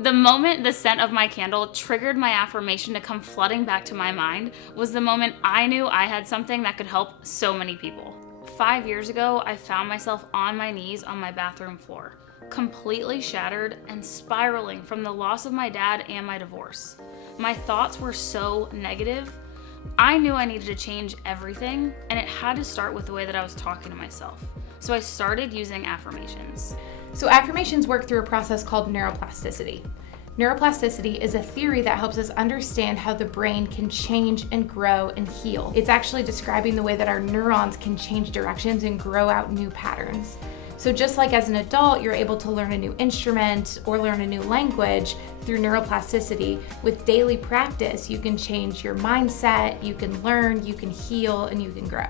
The moment the scent of my candle triggered my affirmation to come flooding back to my mind was the moment I knew I had something that could help so many people. 5 years ago, I found myself on my knees on my bathroom floor, completely shattered and spiraling from the loss of my dad and my divorce. My thoughts were so negative. I knew I needed to change everything, and it had to start with the way that I was talking to myself. So I started using affirmations. So affirmations work through a process called neuroplasticity. Neuroplasticity is a theory that helps us understand how the brain can change and grow and heal. It's actually describing the way that our neurons can change directions and grow out new patterns. So just like as an adult, you're able to learn a new instrument or learn a new language through neuroplasticity, with daily practice, you can change your mindset, you can learn, you can heal, and you can grow.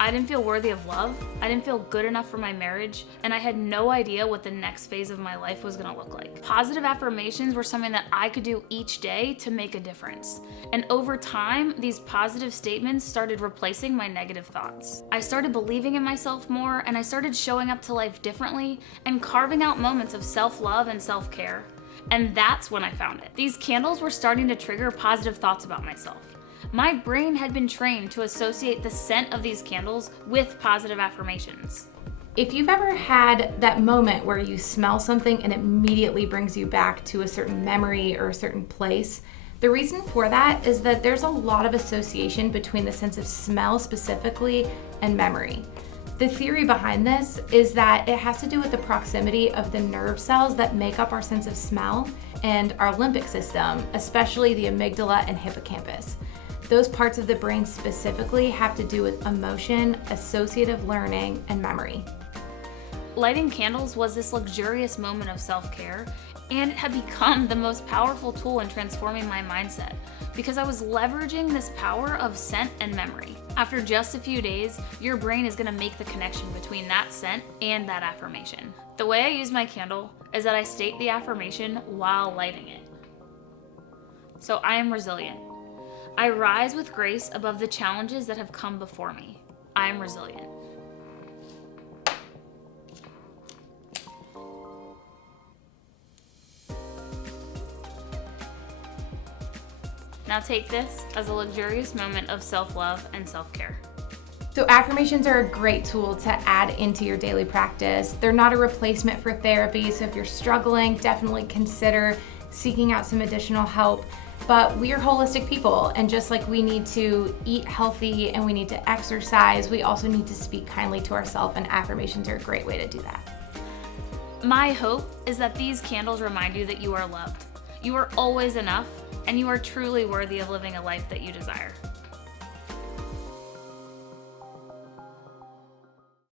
I didn't feel worthy of love, I didn't feel good enough for my marriage, and I had no idea what the next phase of my life was gonna look like. Positive affirmations were something that I could do each day to make a difference. And over time, these positive statements started replacing my negative thoughts. I started believing in myself more, and I started showing up to life differently and carving out moments of self-love and self-care. And that's when I found it. These candles were starting to trigger positive thoughts about myself. My brain had been trained to associate the scent of these candles with positive affirmations. If you've ever had that moment where you smell something and it immediately brings you back to a certain memory or a certain place, the reason for that is that there's a lot of association between the sense of smell specifically and memory. The theory behind this is that it has to do with the proximity of the nerve cells that make up our sense of smell and our limbic system, especially the amygdala and hippocampus. Those parts of the brain specifically have to do with emotion, associative learning, and memory. Lighting candles was this luxurious moment of self-care, and it had become the most powerful tool in transforming my mindset because I was leveraging this power of scent and memory. After just a few days, your brain is gonna make the connection between that scent and that affirmation. The way I use my candle is that I state the affirmation while lighting it. So I am resilient. I rise with grace above the challenges that have come before me. I am resilient. Now take this as a luxurious moment of self-love and self-care. So affirmations are a great tool to add into your daily practice. They're not a replacement for therapy, so if you're struggling, definitely consider seeking out some additional help. But we are holistic people, and just like we need to eat healthy and we need to exercise, we also need to speak kindly to ourselves, and affirmations are a great way to do that. My hope is that these candles remind you that you are loved. You are always enough, and you are truly worthy of living a life that you desire.